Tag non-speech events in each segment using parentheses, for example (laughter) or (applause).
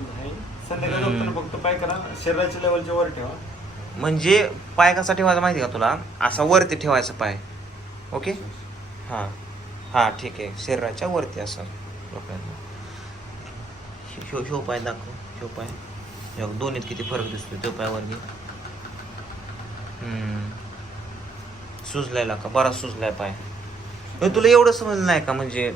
नाही संध्याकाळी झोपताना फक्त पाय करा शरीराच्या लेवलच्या वर ठेवा. म्हणजे पाय कसा ठेवायचा माहिती का तुला? असा वरती ठेवायचा पाय. ओके? हां. हां ठीक आहे. शरीराच्या वरती असं लोकांना ह्यो ह्यो पाय दाखव. ह्यो पाय. दोन्हीत किती फरक दिसतो तो पाय वरती हम्म. सुजलाय का? बराच सुजलाय पाय. हे तुला एवढं समजलं नाही का? म्हणजे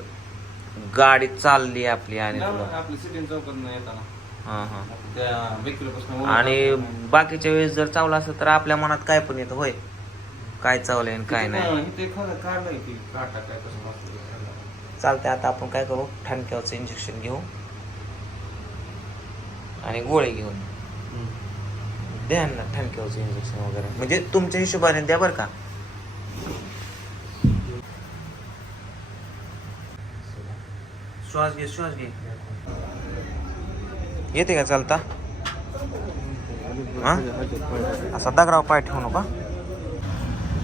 गाडी चालली आपली आणि तुला आपली सिटी चौकात येताना. हां हां. त्या बेकरीपासून आणि बाकीच्या वेळेस जर चावला असेल तर आपल्या मनात काय पण येतं होय. काय चावलंय आणि काय नाही. ते खरं काढलंय की काटा काय कसं असतं ते काढलं. चालतंय आता आपण काय करू? ठणक्यावरचं इंजेक्शन घेऊ आणि गोळे घेऊन. द्या ना ठणक्यावरचं इंजेक्शन वगैरे. म्हणजे तुमच्या हिशोबाने द्या बरं का. श्वास घे श्वास घे. येते का चालता? हा? असा दगडाव पाय ठेवू नका.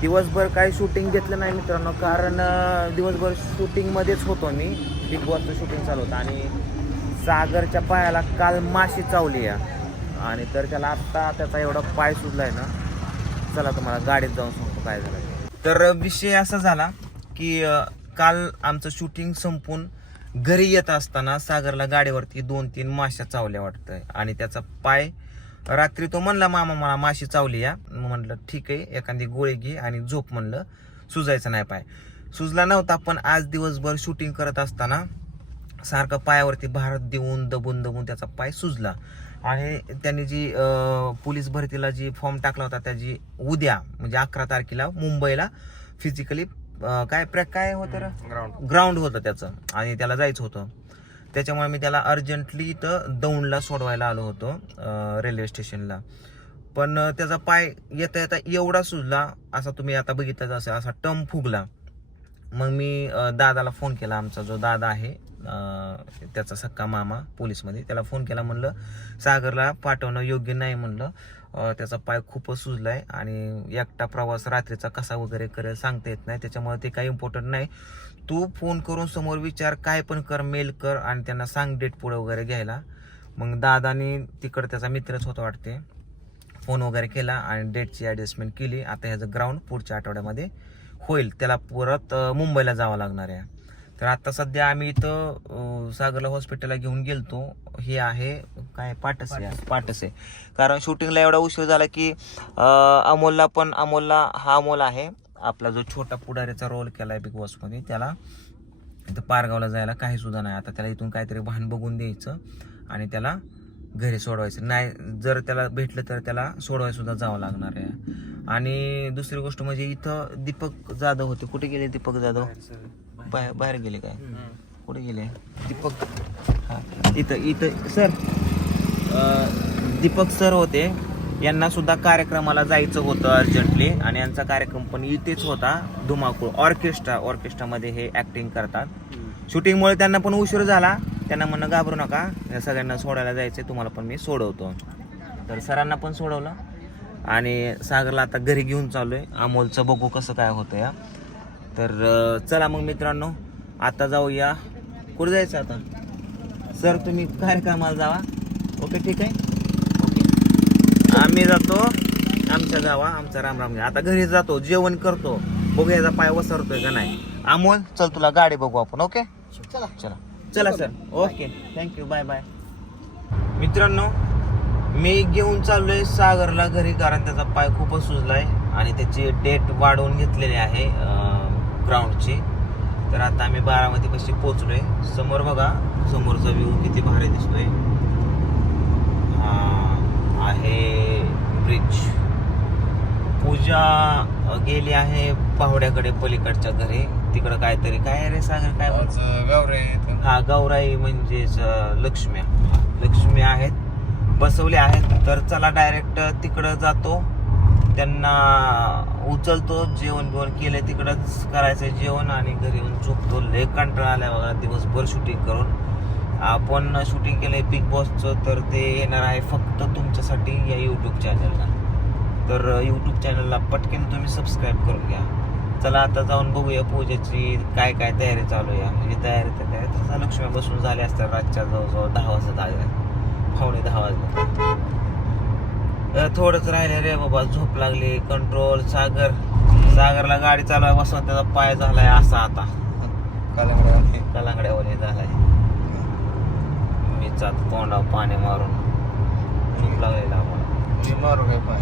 दिवसभर काही शूटिंग घेतलं नाही मित्रांनो कारण दिवसभर शूटिंगमध्येच होतो मी. बिग बॉसचं शूटिंग चालू होतं. आणि सागरच्या पायाला काल माशी चावली या. आणि तर त्याला आत्ता त्याचा एवढा पाय सुजलाय ना. चला तुम्हाला गाडीत जाऊन सांगतो काय झालं तर विषय असा झाला की काल आमचं शूटिंग संपून घरी येत असताना सागरला गाडीवरती दोन तीन माश्या चावल्या वाटतंय. आणि त्याचा पाय रात्री तो म्हणला मामा मला माशी चावली या. मग म्हणलं ठीक आहे एखादी गोळी घे आणि झोप म्हणलं सुजायचं नाही पाय. सुजला नव्हता पण आज दिवसभर शूटिंग करत असताना सारखं पायावरती भारत देऊन दबून दबून त्याचा पाय सुजला. आणि त्यांनी जी पोलीस भरतीला जी फॉर्म टाकला होता त्याची उद्या म्हणजे अकरा तारखेला मुंबईला फिजिकली काय प्र काय होतं रे? ग्राउंड ग्राउंड होतं त्याचं. आणि त्याला जायचं होतं. त्याच्यामुळे मी त्याला अर्जंटली इथं दौंडला सोडवायला आलो होतो रेल्वे स्टेशनला. पण अं, त्याचा पाय येता येता एवढा सुजला असा तुम्ही आता बघितलाच असेल असा टम फुगला. मग मी अं, दादाला फोन केला आमचा जो दादा आहे अं, त्याचा सक्का मामा पोलीसमध्ये त्याला फोन केला म्हणलं सागरला पाठवणं योग्य नाही म्हणलं. त्याचा पाय खूपच सुजलाय आणि एकटा प्रवास रात्रीचा कसा वगैरे करेल सांगता येत नाही. त्याच्यामुळे ते काही इम्पॉर्टंट नाही. तू फोन करून समोर विचार काय पण कर मेल कर आणि त्यांना सांग डेट पुढे वगैरे घ्यायला. मग दादानी तिकडं त्याचा मित्रच होता वाटते. फोन वगैरे केला आणि डेटची ॲडजस्टमेंट केली. आता ह्याचं ग्राउंड पुढच्या आठवड्यामध्ये होईल. त्याला परत मुंबईला जावं लागणार आहे. तर आता सध्या आम्ही इथं सागरला हॉस्पिटलला घेऊन गेलतो. हे आहे काय पाटसे पाटसे. कारण शूटिंगला एवढा उशीर झाला की अमोलला पण अमोलला हा अमोल आहे. आपला जो छोटा पुढारीचा रोल केलाय बिग बॉसमध्ये त्याला इथं पारगावला जायला काही सुद्धा नाही. आता त्याला इथून काहीतरी भान बघून द्यायचं आणि त्याला घरी सोडवायचं. नाही जर त्याला भेटलं तर त्याला सोडवायला सुद्धा जावं लागणार आहे. आणि दुसरी गोष्ट म्हणजे इथं दीपक जाधव होते. कुठे गेले दीपक जाधव? बाहेर बाहेर. गेले काय? कुठे गेले? दीपक. हा इथं इथं सर. दीपक सर होते. यांना सुद्धा कार्यक्रमाला जायचं होतं अर्जंटली आणि यांचा कार्यक्रम पण इथेच होता. धुमाकूळ ऑर्केस्ट्रा ऑर्केस्ट्रामध्ये हे ऍक्टिंग करतात. शूटिंगमुळे त्यांना पण उशीर झाला. त्यांना म्हणणं घाबरू नका. या सगळ्यांना सोडायला जायचं तुम्हाला पण मी सोडवतो. तर सरांना पण सोडवलं. आणि सागरला आता घरी घेऊन चाललोय. अमोलचं बघू कसं काय होतं या तर चला मग मित्रांनो आता जाऊया. कुठं जायचं आता? सर तुम्ही कार्यक्रमाला जावा. ओके ठीक आहे? ओके. आम्ही जातो आमच्या गावा आमचा राम राम आता घरी जातो जेवण करतो. बघू याचा पाय वसरतोय का नाही. अमोल चल तुला गाडी बघू आपण ओके? चला. चला. चला sir. Okay. Thank you bye bye मित्रांनो मी घेऊन चाललोय सागरला घरी कारण त्याचा पाय खूपच सुजलाय आणि त्याची डेट वाढवून घेतलेली आहे ग्राउंडची तर आता आम्ही बारामतीपाशी पोहोचलोय. समोर बघा समोरचा व्ह्यू किती भारी दिसतोय. आहे ब्रिज पूजा गेली आहे पाहुड्याकडे पलीकडच्या घरी. तिकडं काहीतरी. काय रे सागर काय बोलतो? हा गौराई म्हणजेच अ, लक्ष्म्या लक्ष्मी आहेत. बसवले आहेत. तर चला डायरेक्ट तिकडं जातो. त्यांना उचलतो. जेवण बिवण केलंय तिकडंच करायचं जेवण आणि घरी येऊन झोपतो. लय कंटाळा आलाय बघा दिवसभर शूटिंग करून. आपण शूटिंग केलंय बिग बॉसचं तर ते येणार आहे फक्त तुमच्यासाठी या यूट्यूब चॅनलला तर यूट्यूब चॅनलला पटकन तुम्ही सबस्क्राईब करून घ्या. चला आता जाऊन बघूया पूजेची काय काय तयारी चालू आहे. म्हणजे तयारी तर काय तसं लक्ष्मी बसून झाल्या असतात रातच्या जवळजवळ दहा वाजता झाल्या पावणे दहा वाजले अ, थोडंच राहिले रे बाबा झोप लागली कंट्रोल सागर. सागरला गाडी चालवाय बसून त्याचा पाय झालाय असा आता. कलांगड्यावर झालाय. मी जात तोंडा पाणी मारून. झोप लागलेला आम्हाला. मी मारू काय पाय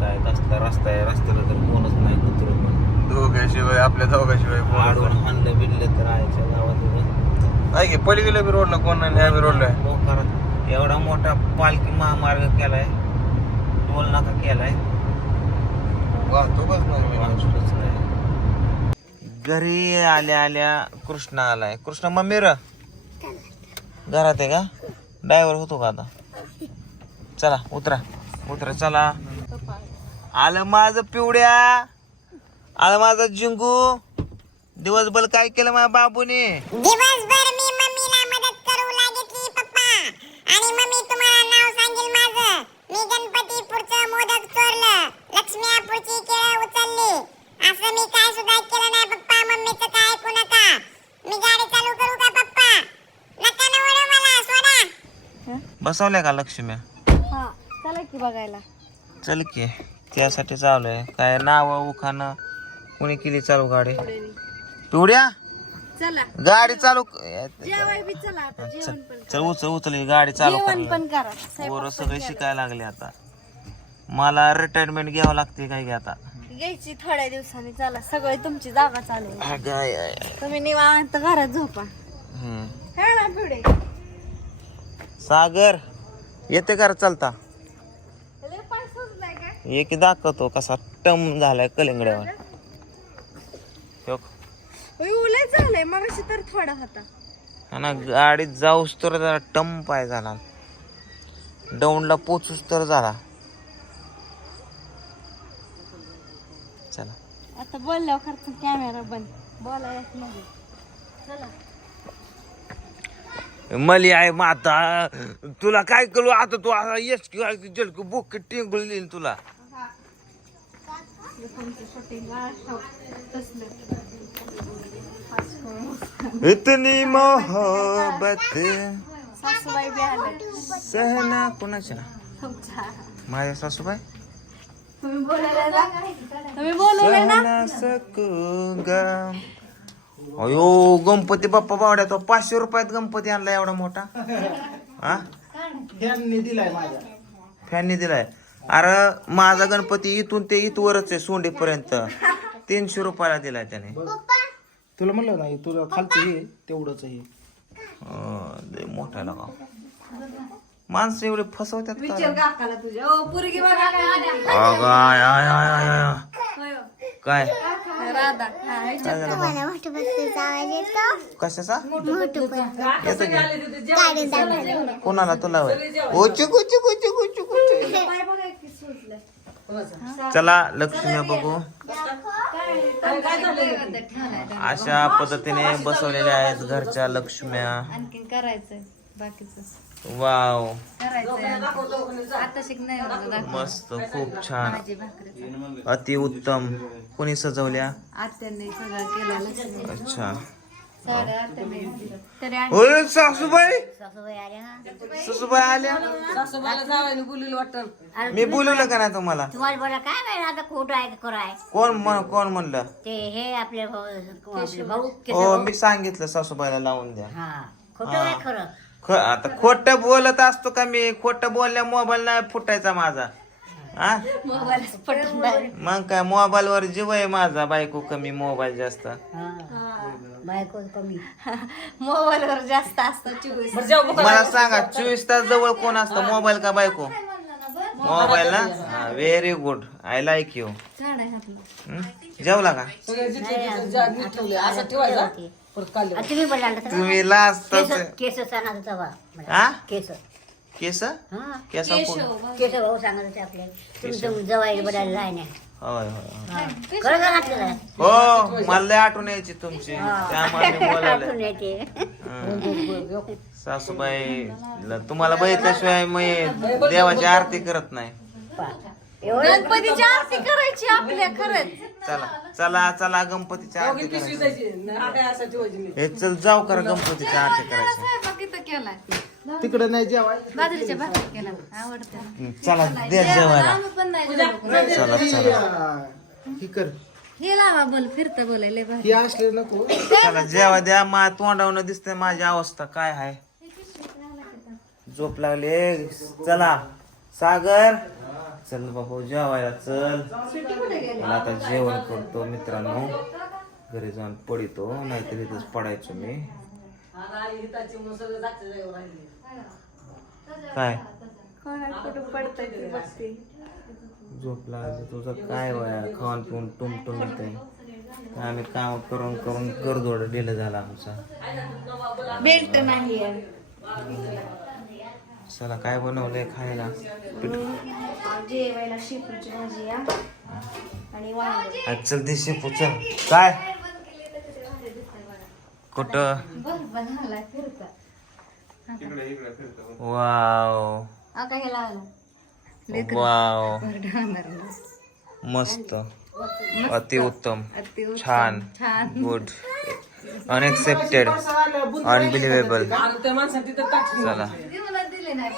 नाही नाही काय कसला रस्ता आहे रस्त्याला तर कोणच नाही कुत्र पण. दोघाशिवाय आपल्या दोघाशिवाय आडून हाणलं बिडलं तर आयच्या गावात. आहे की पलीकडे बी रोडला कोण नाही बी रोडला. मोकारात. एवढा मोठा पालखी महामार्ग केलाय. टोल नाका केलाय. नाही. वाहतूकच नाही. घरी आल्या आल्या कृष्णा आलाय. कृष्णा मम्मी र? घरात आहे का? ड्रायव्हर होतो का आता? चला उतरा. उतरा चला. आलं माझं पिवड्या. आलं माझं जिंकू दिवसभर काय केलं माझ्या बाबूने? दिवसभर मी मम्मीला मदत करू लागली पप्पा. आणि मम्मी तुम्हाला नाव सांगेल माझं. मी गणपतीपुरचं मोदक चोरलं. लक्ष्मीपुरची केळं उचलली. असं मी काय सुद्धा केलं नाही पप्पा. मम्मीचं काय ऐकू नका. मी गाडी चालू करू का पप्पा? नका ना ओरडू मला सोडा. बसवल्या का लक्ष्म्या हा चला की बघायला. चल की. त्यासाठी चालू काय नाव उखाणं? कोणी केली चालू गाडी? पिवड्या? चला. गाडी चालू चला उचल उचल गाडी चालू पोरं सगळे शिकायला लागले आता. मला रिटायरमेंट घ्यावं लागते काय आता. घ्यायची थोड्या दिवसांनी चला सगळे तुमची जागा चालू आहे. तुम्ही निवांत घरात झोपा. हा पिवडे सागर येते का रे चालता लय पाय सुजलाय का एक दाखवतो कसा टम झालाय कलिंगड्यावर. उलट झालंय तर थोडा होता. हा ना गाडीत जाऊस तर जरा टम पाय झाला. दौंडला पोचूस तर झाला चला. आता बोलल्यावर खर्च कॅमेरा बंद. बोलायला नाही चला. मली आहे माता. तुला काय करू आता तू आता जलक बुक टिंगून देईल तुला? इतनी मोहब्बत सहना कोणाच्या? माझ्या सासूबाई? सहना सकूंगा. अयो गणपती बाप्पा बावड्या तो पाचशे रुपयात गणपती आणला एवढा मोठा. हा? फॅननी दिलाय. अरे माझा गणपती इथून ते इथवरच आहे सोंडीपर्यंत. तीनशे रुपयाला दिलाय त्याने. तुला म्हणलं नाही तुला खालचं हे तेवढंच हे. अं, लय मोठा लागा माणसं एवढे फसवतात का. अगं, आय, आय, आय, आय, आय. हो. काय? हा? मोठं आवाज येतो कशाचा? मोठं येतो की. कोणाला? तुला होय? ओ चिकू चिकू चिकू चिकू. चला लक्ष्मी बघू. अशा पद्धतीने बसवलेल्या आहेत घरच्या लक्ष्म्या. आणखीन करायचंय बाकीच. वाव. आता दाखव. मस्त खूप छान. भाकरी अति उत्तम. कोणी सजवल्या? आत्याने सगळं केलं लक्ष्मी अच्छा. साड्या आत्याने. तरी सासूबाई! सासूबाई आल्या ना? सासूबाई आल्या? मी बोलवलं का नाही तुम्हाला? तुम्हाला बोला काय माहिती आता खोटं आहे का खरं आहे? कोण म्हण कोण म्हणलं? ते हे आपले भाऊ आपले भाऊ हो मी सांगितलं सासूबाईला लावून द्या. हा खोटं आहे खरं. ख आता खोट बोलत असतो का मी? खोट बोलल्या मोबाईल नाही फुटायचा माझा. हा. मग काय मोबाईल वर जीव आहे माझा बायको कमी मोबाईल जास्त. बायको कमी. मोबाईलवर जास्त असतं चोवीस मला सांगा चोवीस तास जवळ कोण असतं? मोबाईल का बायको? मोबाईल ना very good I like you छान आहे तुम्ही बोलाल तुम्ही लास्ट केस हा? केस केस हा. केस केस भाऊ सांगत होते आपले. तुमचं जवाई बोलायला जाय नाही होय होय हा. खरं का घातलं काय? हो मला लय आठवण यायची तुमची. त्यामुळे मी (laughs) येते. हं. सासूबाई ल- तुम्हाला बघितल्याशिवाय मी देवाची आरती करत नाही. गणपतीची आरती करायची आपल्या खरंच. चला चला चला गणपतीची आरती करायची. हे चल जाऊ करा गणपतीची आरती करायची. स्वयंपाक इथं केलाय तिकडे नाही जेवाय बाजरीच्या भाकरी केला आवडतं चला द्या जेवायला. आम्ही पण नाही जेवलो कोणी. चला चला. ही कर. हे लावा बोल फिरतं बोलायला भारी. ही असले नको. चला जेवा द्या मा तोंडावनं दिसते माझी अवस्था काय आहे. झोप लागले चला. सागर. चल बाबू जेवायला चल. मला आता जेवण करतो मित्रांनो. घरी जाऊन पडितो नाहीतर इथंच पडायचो मी. काय? झोप लागली तुझं काय वया? खाऊन पिऊन टुमटुम येते आम्ही काम करून करून करदोड दिलं झालं आमचा. बेल्ट नाही चला काय बनवलंय खायला? जेवायला शेपूची भाजी आणि वांग. आज चल देशी चल. काय? कुठं? वाव. वाव. मस्त. अतिउत्तम अति छान. छान. गुड अनएक्सेप्टेड अनबिलिव्हेबल चला. नाही